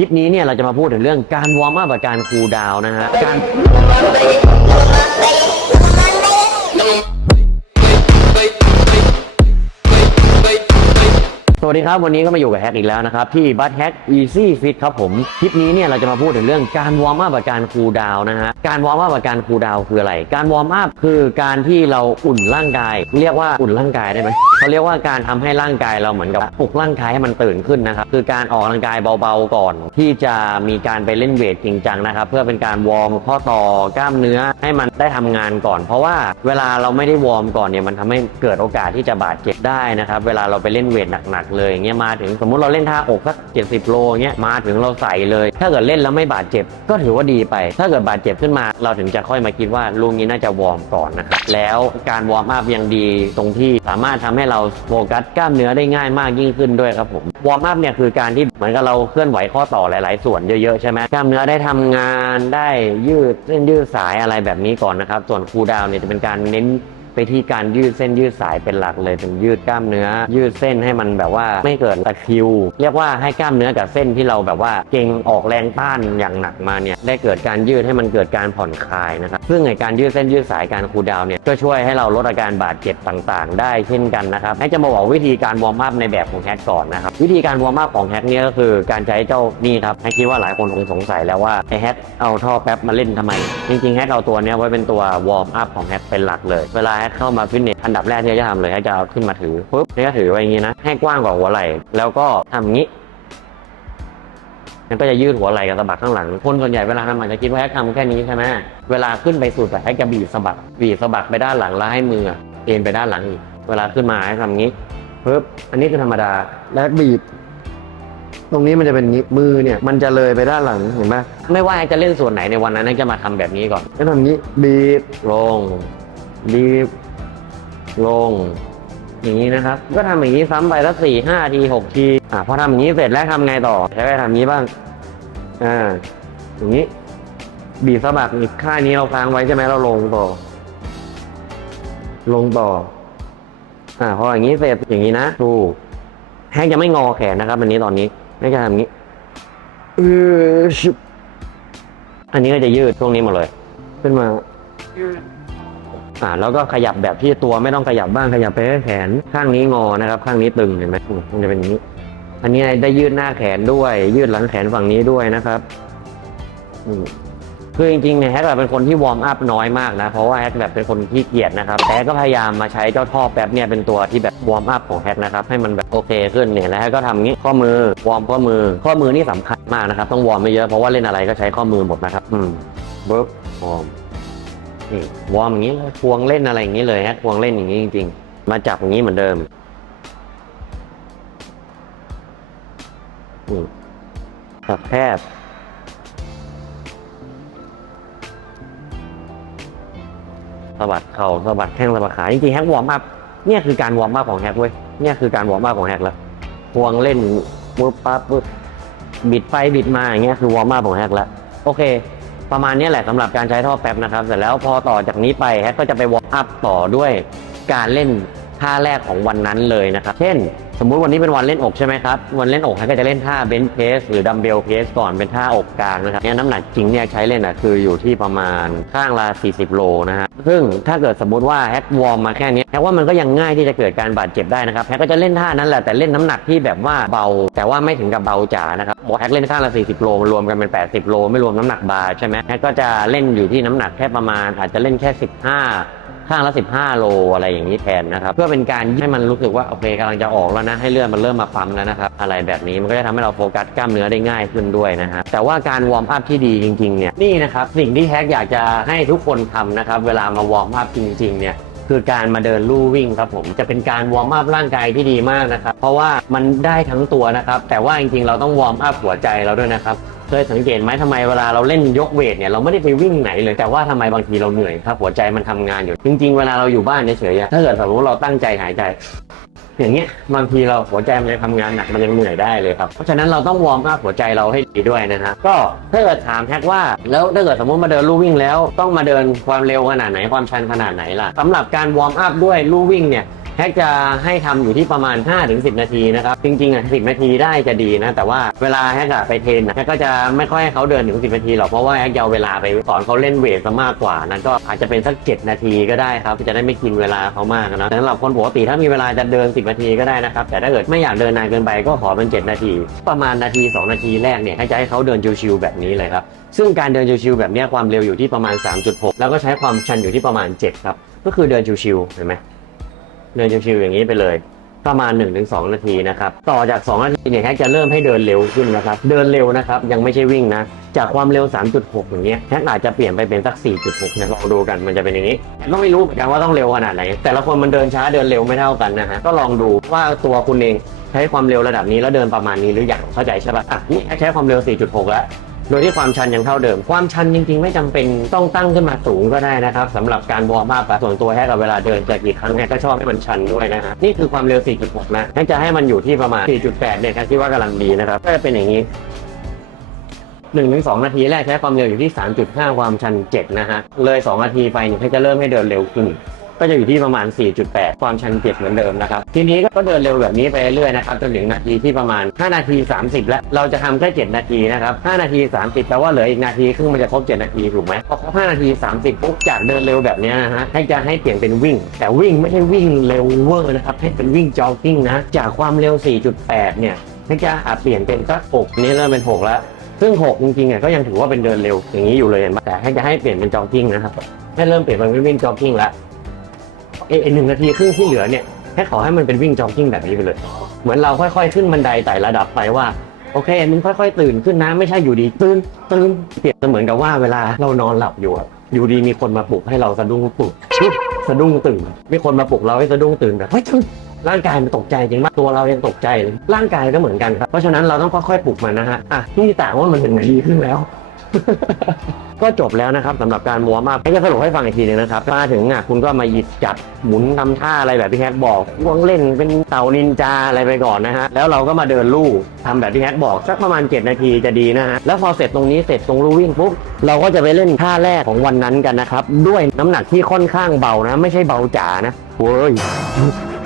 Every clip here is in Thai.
คลิปนี้เนี่ยเราจะมาพูดถึงเรื่องการวอร์มอัพกับการคูลดาวน์นะฮะการ วัสดีครับ วันนี้ก็มาอยู่กับแฮกอีกแล้วนะครับ ที่บัตแฮก Easy Fit ครับผม คลิปนี้เนี่ยเราจะมาพูดถึงเรื่องการวอร์มอัพกับการคูลดาวน์นะฮะการวอร์มอัพกับการคูลดาวน์คืออะไร การวอร์มอัพคือการที่เราอุ่นร่างกาย เรียกว่าอุ่นร่างกายได้ไหมเขาเรียกว่าการทำให้ร่างกายเราเหมือนกับปลุกร่างกายให้มันตื่นขึ้นนะครับคือการออกกำลังกายเบาๆก่อน ที่จะมีการไปเล่นเวทจริงจังนะครับเพื่อเป็นการวอร์มข้อต่อกล้ามเนื้อให้มันได้ทำงานก่อน เพราะว่าเวลาเราไม่ได้วอร์มก่อนเนี่ยมันทำให้เกิดโอกาสที่จะบาดเจ็บได้นะครับเวลาเราไปเล่นเวทหนักๆเลยอย่างเงี้ยมาถึงสมมุติเราเล่นท่าอกสัก 70 โลเงี้ยมาถึงเราใส่เลย ถ้าเกิดเล่นแล้วไม่บาดเจ็บก็ถือว่าดีไป ถ้าเกิดบาดเจ็บขึ้นมา เราถึงจะค่อยมาคิดว่าลูกนี้น่าจะวอร์มก่อนนะครับแล้วการวอร์มอัพยังดีตรงที่สามารถทำให้เราโฟกัสกล้ามเนื้อได้ง่ายมากยิ่งขึ้นด้วยครับผมวอร์มอัพเนี่ยคือการที่เหมือนกับเราเคลื่อนไหวข้อต่อหลาย ๆ ส่วนเยอะ ๆ ใช่ไหมกล้ามเนื้อได้ทำงานได้ยืดเส้นยืดสายอะไรแบบนี้ก่อนนะครับส่วนคูลดาวน์เนี่ยจะเป็นการเน้น ไปที่การยืดเส้นยืดสายเป็นหลักเลยเป็นยืดกล้ามเนื้อ ยืดเส้นให้มันแบบว่าไม่เกิดตะคริว เรียกว่าให้กล้ามเนื้อกับเส้นที่เราแบบว่าเก่งออกแรงต้านอย่างหนักมาเนี่ยได้เกิดการยืดให้มันเกิดการผ่อนคลายนะครับซึ่งในการยืดเส้นยืดสายการคูลดาวน์เนี่ยก็ช่วยให้เราลดอาการบาดเจ็บต่างๆ ได้เช่นกันนะครับให้จะมาบอกวิธีการวอร์มอัพในแบบของแฮกก่อนนะครับวิธีการวอร์มอัพของแฮกเนี่ยก็คือการใช้เจ้านี่ครับแฮกคิดว่าหลายคนคงสงสัยแล้วว่าไอแฮกเอาท่อแป๊บมาเล่นทำไม จริงๆแฮกเอาตัวเนี้ยไว้เป็นตัววอร์มอัพของแฮกเป็นหลักเลย เวลาแฮกเข้ามาฟิตเนสอันดับแรกที่จะทำเลยแฮกจะเอาขึ้นมาถือปุ๊บแฮกก็ถือไว้อย่างนี้นะ ให้กว้างกว่าหัวไหล่แล้วก็ทำอย่างนี้มันก็จะยืดหัวไหล่กับสะบักข้างหลัง คนส่วนใหญ่เวลาทำอาจจะคิดว่าแฮกทำแค่นี้ใช่ไหมเวลาขึ้นไปสุดแต่แฮกจะบีบสะบักบีบสะบักไปด้านหลังแล้วให้มือเอ็นไปด้านหลังอีก เวลาขึ้นมาให้ทำงี้ปึ๊บ อันนี้คือธรรมดา แล้วบีบ ตรงนี้มันจะเป็นงนี้มือเนี่ย มันจะเลยไปด้านหลังเห็นไหมไม่ว่าจะเล่นส่วนไหนในวันนั้นจะมาทำแบบนี้ก่อนให้ทำงนี้บีบลง บีบลง อย่างนี้นะครับ ก็ทำอย่างนี้ซ้ำไปสักสี่ห้าทีหกทีอะพอทำอย่างนี้เสร็จแล้วทำไงต่อ ใช้ไปทำอย่างนี้บ้างอ่าอย่างนี้ บีบสะบักอีกข้างนี้เราค้างไว้ใช่ไหมเราลงต่อ ลงต่ออ่าพออย่างนี้เสร็จอย่างนี้นะดูแฮกจะไม่งอแขนนะครับอันนี้ตอนนี้แฮกจะทำอย่างนี้เอออันนี้ก็จะยืดช่วงนี้หมดเลย ขึ้นมา อ่าแล้วก็ขยับแบบที่ตัวไม่ต้องขยับบ้างขยับไปแค่แขนข้างนี้งอนะครับ ข้างนี้ตึงเห็นไหมมันจะเป็นอย่างนี้ อันนี้ได้ยืดหน้าแขนด้วย ยืดหลังแขนฝั่งนี้ด้วยนะครับอืมคือจริงๆเนี่ยแฮกแบบเป็นคนที่วอร์มอัพน้อยมากนะ เพราะว่าแฮกแบบเป็นคนขี้เกียจนะครับแต่ก็พยายามมาใช้เจ้าท่อแป๊บเนี่ยเป็นตัวที่แบบวอร์มอัพของแฮกนะครับให้มันแบบโอเคขึ้นเนี่ยแล้วแฮกก็ทำงี้ข้อมือวอร์มข้อมือ ข้อมือนี่สำคัญมากนะครับต้องวอร์มไม่เยอะเพราะว่าเล่นอะไรก็ใช้ข้อมือหมดนะครับอืมเบิร์บวอร์ม นี่วอร์มอย่างนี้เลยควงเล่นอะไรอย่างนี้เลยฮะควงเล่นอย่างนี้จริง ๆ มาจับอย่างนี้เหมือนเดิมนี่จับแคบสะบัดเข่าสะบัดแข้งสะบัดขาจริงๆแฮกวอร์มอัพเนี่ยคือการวอร์มอัพของแฮกเว้ยเนี่ยคือการวอร์มอัพของแฮกแล้วควงเล่นปุ๊บปั๊บปุ๊บบิดไปบิดมาอย่างเงี้ยคือวอร์มอัพของแฮกแล้วโอเค ประมาณนี้แหละสำหรับการใช้ท่อแป๊บนะครับเสร็จแล้วพอต่อจากนี้ไปแฮกก็จะไปวอร์มอัพต่อด้วยการเล่นท่าแรกของวันนั้นเลยนะครับ เช่น สมมุติวันนี้เป็นวันเล่นอกใช่ไหมครับ วันเล่นอกแฮกก็จะเล่นท่าเบนช์เพสหรือดัมเบลเพสก่อนเป็นท่าอกกลางนะครับเนี่ยน้ำหนักจริงเนี่ยใช้เล่นอะคืออยู่ที่ประมาณข้างละ 40 โลนะฮะซึ่งถ้าเกิดสมมุติว่าแฮกวอร์มมาแค่นี้แฮกว่ามันก็ยังง่ายที่จะเกิดการบาดเจ็บได้นะครับแฮกก็จะเล่นท่านั้นแหละแต่เล่นน้ำหนักที่แบบว่าเบา แต่ว่าไม่ถึงกับเบาจ๋านะครับบอกแฮกเล่นข้างละ 40 โลรวมกันเป็น 80 โล ไม่รวมน้ำหนักบาร์ใช่ไหมแฮกก็จะเล่นอยู่ที่น้ำหนักแค่ประมาณอาจจะเล่นแค่ 15 ข้างละ 15 โลอะไรอย่างนี้แทนนะครับ เพื่อเป็นการให้มันรู้สึกว่าโอเคกำลังจะออกแล้วนะ ให้เลือดมันเริ่มมาปั๊มแล้วนะครับ อะไรแบบนี้มันก็จะทำให้เราโฟกัสกล้ามเนื้อได้ง่ายขึ้นด้วยนะฮะแต่ว่าการวอร์มอัพที่ดีจริงๆเนี่ยนี่นะครับสิ่งที่แฮกอยากจะให้ทุกคนทำนะครับเวลามาวอร์มอัพจริงๆเนี่ยคือการมาเดินลู่วิ่งครับผมจะเป็นการวอร์มอัพร่างกายที่ดีมากนะครับเพราะว่ามันได้ทั้งตัวนะครับแต่ว่าจริงๆเราต้องวอร์มอัพหัวใจเราด้วยนะครับ เคยสังเกตไหมทำไมเวลาเราเล่นยกเวทเนี่ยเราไม่ได้ไปวิ่งไหนเลยแต่ว่าทำไมบางทีเราเหนื่อยครับหัวใจมันทำงานอยู่ จริง ๆ เวลาเราอยู่บ้านเฉยๆถ้าเกิดสมมติเราตั้งใจหายใจ อย่างเงี้ยบางทีเราหัวใจมันยังทำงานหนักมันยังเหนื่อยได้เลยครับเพราะฉะนั้นเราต้องวอร์มอัพหัวใจเราให้ดีด้วยนะฮะก็ถ้าเกิดถามแฮกว่า แล้วถ้าเกิดสมมติมาเดินลู่วิ่งแล้ว ต้องมาเดินความเร็วขนาดไหนความชันขนาดไหนล่ะสำหรับการวอร์มอัพด้วยลู่วิ่งเนี่ย แฮกจะให้ทำอยู่ที่ประมาณ 5-10 นาทีนะครับ จริงๆอะ10 นาทีได้จะดีนะ แต่ว่าเวลาแฮกอะไปเทรนอะแฮกก็จะไม่ค่อยให้เขาเดินถึง 10 นาทีหรอกเพราะว่าแฮกจะเอาเวลาไปสอนเขาเล่นเวทซะมากกว่านั้นก็อาจจะเป็นสัก 7 นาทีก็ได้ครับจะได้ไม่กินเวลาเขามากนะสำหรับคนปกติถ้ามีเวลาจะเดิน 10 นาทีก็ได้นะครับแต่ถ้าเกิดไม่อยากเดินนานเกินไปก็ขอเป็น 7 นาที ประมาณนาที 2 นาทีแรกเนี่ยแฮกจะให้เขาเดินชิวๆแบบนี้เลยครับซึ่งการเดินชิวๆแบบนี้ความเร็วอยู่ที่ประมาณ 3.6 แล้วก็ใช้ความชันอยู่ที่ประมาณ 7 ครับ ก็คือเดินชิวๆเห็นไหม เดินชิวๆอย่างนี้ไปเลยประมาณ 1-2 นาทีนะครับ ต่อจาก 2 นาทีเนี่ยแฮกจะเริ่มให้เดินเร็วขึ้นนะครับ เดินเร็วนะครับ ยังไม่ใช่วิ่งนะ จากความเร็ว 3.6 อย่างเงี้ยแฮกอาจจะเปลี่ยนไปเป็นสัก 4.6 นะลองดูกันมันจะเป็นอย่างนี้ก็ไม่รู้เหมือนกันว่าต้องเร็วขนาดไหน แต่ละคนมันเดินช้าเดินเร็วไม่เท่ากันนะฮะก็ลองดูว่าตัวคุณเองใช้ความเร็วระดับนี้แล้วเดินประมาณนี้หรืออยังเข้าใจใช่ปะอะนี่แฮกใช้ความเร็ว 4.6 แล้ว โดยที่ความชันยังเท่าเดิม ความชันจริง ๆ ไม่จำเป็นต้องตั้งขึ้นมาสูงก็ได้นะครับสำหรับการวอร์มอัพอะส่วนตัวแฮกกับเวลาเดินจะกี่ครั้งแฮกก็ชอบให้มันชันด้วยนะฮะนี่คือความเร็ว 4.6 นะแฮกจะให้มันอยู่ที่ประมาณ 4.8 เนี่ยแฮกคิดว่ากำลังดีนะครับก็จะเป็นอย่างนี้1-2นาทีแรกใช้ความเร็วอยู่ที่ 3.5 ความชัน 7 นะฮะ เลย 2 นาทีไปเนี่ยแฮกจะเริ่มให้เดินเร็วขึ้น ก็จะอยู่ที่ประมาณ 4.8 ความชัน7เหมือนเดิมนะครับ ทีนี้ก็เดินเร็วแบบนี้ไปเรื่อยนะครับจนถึงนาทีที่ประมาณ 5 นาที 30 แล้ว เราจะทำแค่ 7 นาทีนะครับ 5 นาที 30แปลว่าเหลืออีกนาทีครึ่งมันจะครบ 7 นาทีถูกไหมพอครบ5นาที 30ปุ๊บจากเดินเร็วแบบนี้นะฮะให้จะให้เปลี่ยนเป็นวิ่ง แต่วิ่งไม่ใช่วิ่งเร็วเวอร์นะครับให้เป็นวิ่งจ็อกกิ้งนะจากความเร็ว 4.8 เนี่ยให้จะอาจเปลี่ยนเป็นสัก6นี่เริ่มเป็น 6 แล้วซึ่ง 6 จริงๆอะก็ยังถือว่าเป็นเดินเร็วอย่างนี้อยู่เลยเห็นปะแต่ให้จะให้เปลี่ยนเป็นจ็อกกิ้งนะครับให้เริ่มเปลี่ยนเป็นวิ่งจ็อกกิ้งแล้ว เอหนึ่งนาทีครึ่งที่เหลือเนี่ยแค่ขอให้มันเป็นวิ่งจ็อกกิ้งแบบนี้ไปเลย เหมือนเราค่อยๆ ขึ้นบันไดไต่ระดับไปว่าโอเคมึงค่อยๆ ตื่นขึ้นนะไม่ใช่อยู่ดีตื่นตื่นเปรียบเสมือนกับว่าเวลาเรานอนหลับอยู่อะอยู่ดีมีคนมาปลุกให้เราสะดุ้งปลุกสะดุ้งตื่นมีคนมาปลุกเราให้สะดุ้งตื่นแบบเฮ้ยตื่นร่างกายมันตกใจจริงมากตัวเรายังตกใจเลยร่างกายก็เหมือนกันครับเพราะฉะนั้นเราต้องค่อยๆปลุกมันนะฮะอะนี่ต่างว่ามันถึงดีขึ้นแล้ว ก็จบแล้วนะครับสำหรับการวอร์มอัพให้ก็สรุปให้ฟังอีกทีหนึงนะครับมาถึงอะคุณก็มาหยิบจับหมุนทำท่าอะไรแบบที่แฮกบอกวงเล่นเป็นเต่านินจาอะไรไปก่อนนะฮะแล้วเราก็มาเดินลู่ทำแบบที่แฮกบอกสักประมาณ 7 นาทีจะดีนะฮะแล้วพอเสร็จตรงนี้เสร็จตรงลู่วิ่งปุ๊บเราก็จะไปเล่นท่าแรกของวันนั้นกันนะครับด้วยน้ำหนักที่ค่อนข้างเบานะ ไม่ใช่เบาจ๋านะเว้ย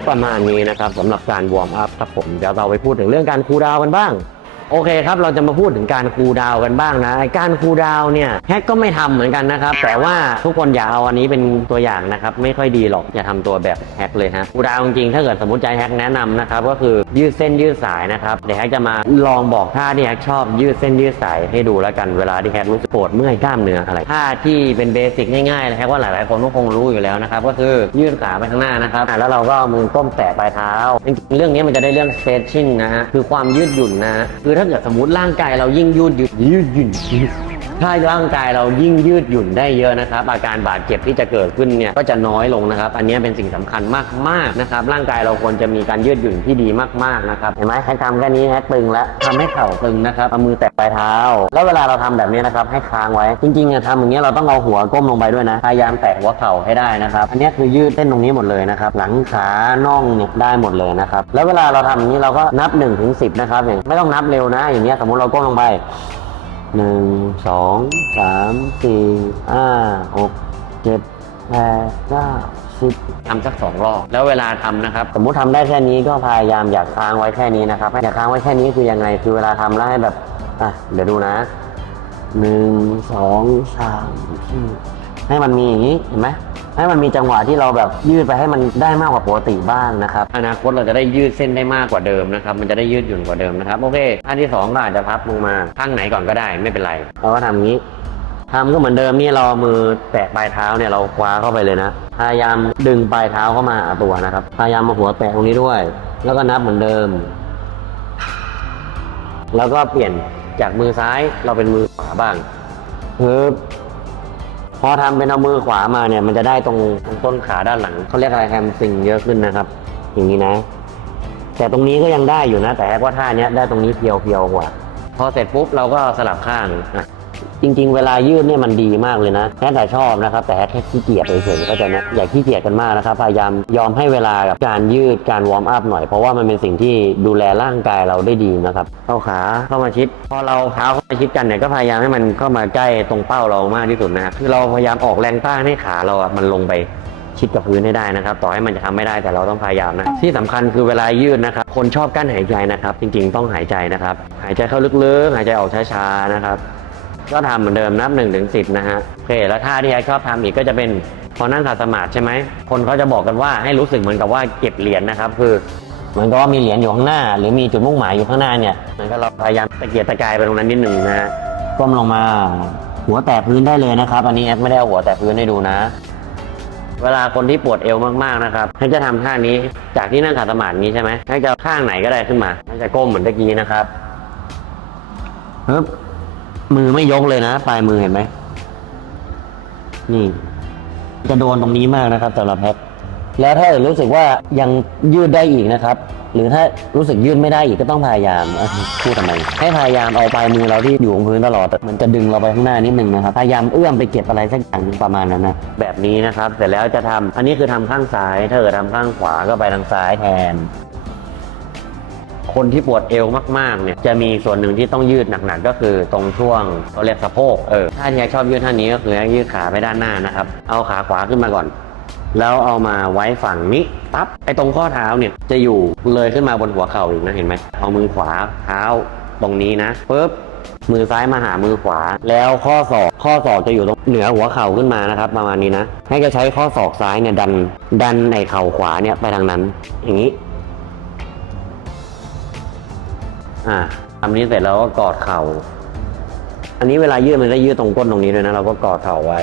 ประมาณนี้นะครับสำหรับการวอร์มอัพครับผมเดี๋ยวเราไปพูดถึงเรื่องการคูลดาวน์กันบ้าง โอเคครับ เราจะมาพูดถึงการคูดาวกันบ้างนะ การคูดาวเนี่ยแฮกก็ไม่ทำเหมือนกันนะครับ แต่ว่าทุกคนอย่าเอาอันนี้เป็นตัวอย่างนะครับ ไม่ค่อยดีหรอก อย่าทำตัวแบบแฮกเลยฮะคูดาวจริงๆถ้าเกิดสมมติใจแฮกแนะนำนะครับ ก็คือยืดเส้นยืดสายนะครับ เดี๋ยวแฮกจะมาลองบอกท่าที่แฮกชอบยืดเส้นยืดสายให้ดูแล้วกัน เวลาที่แฮกรู้สึกปวดเมื่อยกล้ามเนื้ออะไร ท่าที่เป็นเบสิกง่ายๆนะแฮกว่าหลายๆคนก็คงรู้อยู่แล้วนะครับ ก็คือยืดขาไปข้างหน้านะครับ แล้วเราก็มือก้มแตะปลายเท้า เรื่องนี้มันจะได้เรื่อง stretching นะฮะ คือความยืดหยุ่นนะฮะคือถ้า้าเกิดสมมติร่างกายเรายิ่งยืดหยุ่นยืดหยุ่น ถ้าร่างกายเรายิ่งยืดหยุ่นได้เยอะนะครับอาการบาดเจ็บที่จะเกิดขึ้นเนี่ยก็จะน้อยลงนะครับ อันนี้เป็นสิ่งสำคัญมากๆนะครับ ร่างกายเราควรจะมีการยืดหยุ่นที่ดีมากๆนะครับเห็นไหมให้ทำแค่นี้แฮกตึงแล้วทำให้เข่าตึงนะครับเอามือแตะปลายเท้า แล้วเวลาเราทำแบบนี้นะครับให้ค้างไว้จริงๆอะทำอย่างนี้ยเราต้องเอาหัวก้มลงไปด้วยนะพยายามแตะหัวเข่าให้ได้นะครับ อันนี้คือยืดเส้นตรงนี้หมดเลยนะครับหลังขาน่องเนี่ยได้หมดเลยนะครับแล้วเวลาเราทำอย่างนี้เราก็นับ1นถึงสินะครับอย่างไม่ต้องนับเร็วนะ อย่างเงี้ยสมมติเราก้มลงไป หนึ่งสองสามสี่ห้าหกเจ็ดแปดเก้าสิบทำสักสองรอบ แล้วเวลาทำนะครับ สมมุติทำได้แค่นี้ก็พยายามอยากค้างไว้แค่นี้นะครับให้อยากค้างไว้แค่นี้คือยังไง คือเวลาทำแล้วให้แบบ อะ เดี๋ยวดูนะหนึ่งสองสามสี่ให้มันมีอย่างนี้ เห็นไหม ให้มันมีจังหวะที่เราแบบยืดไปให้มันได้มากกว่าปกติบ้างนะครับ อนาคตเราจะได้ยืดเส้นได้มากกว่าเดิมนะครับ มันจะได้ยืดหยุ่นกว่าเดิมนะครับ โอเคอันที่สองก็อาจจะพับลงมาข้างไหนก่อนก็ได้ไม่เป็นไรเราก็ทำอย่างี้ทำก็เหมือนเดิมนี่เราเอมือแตะปลายเท้าเนี่ยเราคว้าเข้าไปเลยนะ พยายามดึงปลายเท้าเข้ามาหาตัวนะครับ พยายามมาหัวแตะตรงนี้ด้วย แล้วก็นับเหมือนเดิม แล้วก็เปลี่ยนจากมือซ้ายเราเป็นมือขวาบ้างปึ๊บ พอทำเป็นเอามือขวามาเนี่ยมันจะได้ตรงตรงต้นขาด้านหลังเขาเรียกอะไรแฮมสตริงเยอะขึ้นนะครับ อย่างนี้นะ แต่ตรงนี้ก็ยังได้อยู่นะ แต่ว่าท่าเนี้ยได้ตรงนี้เพียวๆกว่า พอเสร็จปุ๊บเราก็สลับข้างอะ จริง ๆ เวลายืดเนี่ยมันดีมากเลยนะแค่แต่ชอบนะครับ แต่แค่ขี้เกียจเฉยๆก็จะนะอย่าขี้เกียจกันมากนะครับ พยายามยอมให้เวลากับการยืดการวอร์มอัพหน่อย เพราะว่ามันเป็นสิ่งที่ดูแลร่างกายเราได้ดีนะครับเอาขาเข้ามาชิด พอเราเท้าเข้ามาชิดกันเนี่ยก็พยายามให้มันเข้ามาใกล้ตรงเป้าเรามากที่สุดนะครับคือเราพยายามออกแรงต้านให้ขาเราอะมันลงไปชิดกับพื้นให้ได้นะครับ ต่อให้มันจะทำไม่ได้แต่เราต้องพยายามนะ ที่สำคัญคือเวลายืดนะครับ คนชอบกั้นหายใจนะครับ จริงๆ ต้องหายใจนะครับ หายใจเข้าลึกๆ หายใจออกช้าๆนะครับ ก็ทำเหมือนเดิมนับ1นถึงสินะฮะโอเคแล้วท่าที่แอคชอบทำอีกก็จะเป็นพอนั่งขัดสมาธิใช่ไหมคนเขาจะบอกกันว่าให้รู้สึกเหมือนกับว่าเก็บเหรียญนะครับ คือเหมือนกับว่ามีเหรียญอยู่ข้างหน้า หรือมีจุดมุ่งหมายอยู่ข้างหน้าเนี่ยเหมันก็เราพยายามตะเกียกตะกายไปตรงนั้นนิดหนึ่งนะฮะก้มลงมาหัวแตะพื้นได้เลยนะครับ อันนี้แอคไม่ได้เอาหัวแตะพื้นให้ดูนะ เวลาคนที่ปวดเอวมากๆนะครับให้จะทำท่านี้จากที่นั่งขัดสมาธินี้ใช่ไหมให้จะข้างไหนก็ได้ขึ้นมาให้จะก้มเหมือนตะกี้นะครับปึ๊บ มือไม่ยกเลยนะปลายมือเห็นไหมนี่ จะโดนตรงนี้มากนะครับสำหรับแพ็คแล้วถ้ารู้สึกว่ายังยืดได้อีกนะครับ หรือถ้ารู้สึกยืดไม่ได้อีกก็ต้องพยายามพูดทำไมให้พยายามเอาปลายมือเราที่อยู่บนพื้นตลอดมันจะดึงเราไปข้างหน้านิดนึงนะครับพยายามเอื้อมไปเก็บอะไรสักอย่างประมาณนั้นนะแบบนี้นะครับเสร็จแล้วจะทำอันนี้คือทำข้างซ้าย ถ้าเกิดทำข้างขวาก็ไปทางซ้ายแทน คนที่ปวดเอวมากๆเนี่ยจะมีส่วนหนึ่งที่ต้องยืดหนักๆก็คือตรงช่วงเราเรียกสะโพกเออถ้าที่ชอบยืดท่านี้ก็คือยืดขาไปด้านหน้านะครับ เอาขาขวาขึ้นมาก่อน แล้วเอามาไว้ฝั่งนี้ปั๊บไอ้ตรงข้อเท้าเนี่ยจะอยู่เลยขึ้นมาบนหัวเข่าอีกนะเห็นไหมเอามือขวาเท้าตรงนี้นะปุ๊บมือซ้ายมาหามือขวา แล้วข้อศอกข้อศอกจะอยู่ตรงเหนือหัวเข่าขึ้นมานะครับ ประมาณนี้นะ ให้จะใช้ข้อศอกซ้ายเนี่ยดันดันในเข่าขวาเนี่ยไปทางนั้น อย่างนี้ อ่าทำนี้เสร็จแล้วก็กอดเข่า อันนี้เวลายืดมันได้ยืดตรงก้นตรงนี้ด้วยนะเราก็กอดเข่าไว้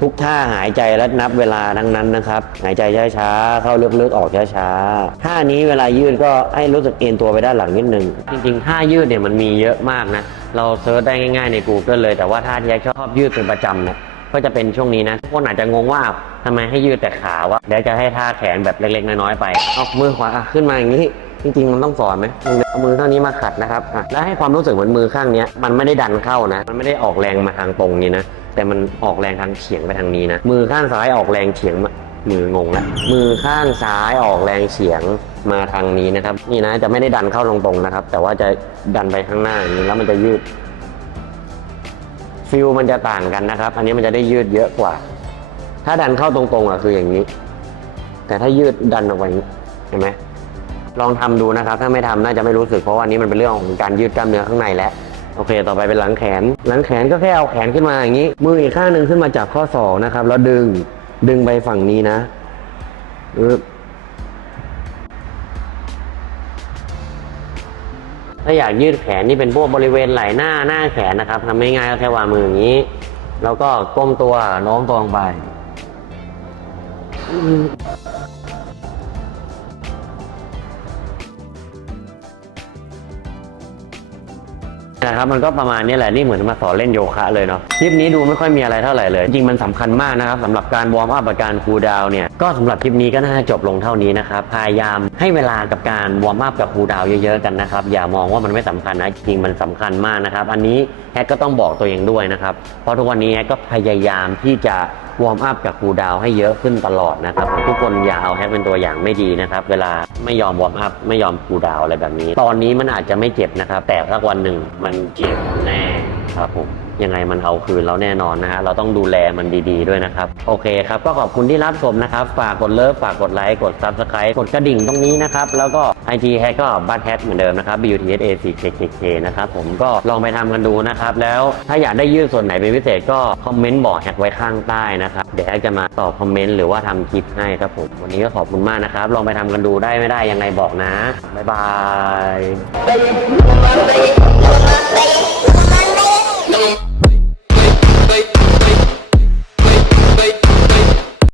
ทุกท่าหายใจและนับเวลาทั้งนั้นนะครับ หายใจช้าๆเข้าลึกๆออกช้าๆท่านี้เวลายืดก็ให้รู้สึกเอ็นตัวไปด้านหลังนิดนึงจริงๆท่ายืดเนี่ยมันมีเยอะมากนะเราเซิร์ชได้ง่ายๆใน Google เลยแต่ว่าท่าที่แอชอบยืดเป็นประจำเนี่ยก็จะเป็นช่วงนี้นะทุกคนอาจจะงงว่าอ้าวทำไมให้ยืดแต่ขาวะเดี๋ยวจะให้ท่าแขนแบบเล็กๆน้อยๆไปเอามือขวาขึ้นมาอย่างนี้ จริงๆมันต้องสอนไหมเอามือข้านี้มาขัดนะครับอะแล้วให้ความรู้สึกเหมือนมือข้างเนี้ยมันไม่ได้ดันเข้านะ มันไม่ได้ออกแรงมาทางตรงนี้นะ แต่มันออกแรงทางเฉียงไปทางนี้นะ มือข้างซ้ายออกแรงเฉียงมามืองงแล้วมือข้างซ้ายออกแรงเฉียงมาทางนี้นะครับ นี่นะจะไม่ได้ดันเข้าตรงๆนะครับ แต่ว่าจะดันไปข้างหน้าอย่างนี้แล้วมันจะยืดฟิลมันจะต่างกันนะครับ อันนี้มันจะได้ยืดเยอะกว่า ถ้าดันเข้าตรงๆอะคืออย่างนี้ แต่ถ้ายืดดันออกไปนี้เห็นไหม ลองทำดูนะครับ ถ้าไม่ทำน่าจะไม่รู้สึกเพราะว่าอันนี้มันเป็นเรื่องของการยืดกล้ามเนื้อข้างในแล้วโอเค ต่อไปเป็นหลังแขน หลังแขนก็แค่เอาแขนขึ้นมาอย่างนี้ มืออีกข้างหนึ่งขึ้นมาจับข้อศอกนะครับ แล้วดึง ดึงไปฝั่งนี้นะถ้าอยากยืดแขนนี่เป็นพวกบริเวณไหล่หน้าหน้าแขนนะครับทำง่ายๆก็แค่วางมืออย่างนี้ แล้วก็ก้มตัวโน้มตัวลงไป นะครับมันก็ประมาณนี้แหละนี่เหมือนมาสอนเล่นโยคะเลยเนาะคลิปนี้ดูไม่ค่อยมีอะไรเท่าไหร่เลย จริงมันสำคัญมากนะครับสำหรับการวอร์มอัพกับการคูลดาวเนี่ยก็สำหรับคลิปนี้ก็น่าจะจบลงเท่านี้นะครับพยายามให้เวลากับการวอร์มอัพกับคูลดาวเยอะๆกันนะครับอย่ามองว่ามันไม่สำคัญนะจริงมันสำคัญมากนะครับอันนี้แฮกก็ต้องบอกตัวเองด้วยนะครับเพราะทุกวันนี้แฮกก็พยายามที่จะวอร์มอัพกับคูลดาวให้เยอะขึ้นตลอดนะครับทุกคนอย่าเอาแฮกเป็นตัวอย่างไม่ดีนะครับเวลาไม่ยอมวอร์มอัพไม่ยอมคูลดาวอะไรแบบนี้ ตอนนี้มันอาจจะไม่เจ็บนะครับแต่สักวันหนึ่งมันเจ็บแน่ครับผม ยังไงมันเอาคืนเราแน่นอนนะฮะเราต้องดูแลมันดีๆด้วยนะครับ โอเคครับ ก็ขอบคุณที่รับชมนะครับ ฝากกดเลิฟฝากกดไลค์กด Subscribe กดกระดิ่งตรงนี้นะครับ แล้วก็ IG แฮกก็บัตแฮกเหมือนเดิมนะครับ BUTSA 4KKK นะครับผมก็ลองไปทำกันดูนะครับ แล้วถ้าอยากได้ยืดส่วนไหนเป็นพิเศษก็คอมเมนต์บอกแฮกไว้ข้างใต้นะครับเดี๋ยวแฮกจะมาตอบคอมเมนต์หรือว่าทำคลิปให้ครับผมวันนี้ก็ขอบคุณมากนะครับ ลองไปทำกันดูได้ไม่ได้ยังไงบอกนะบ๊ายบาย Baby, no.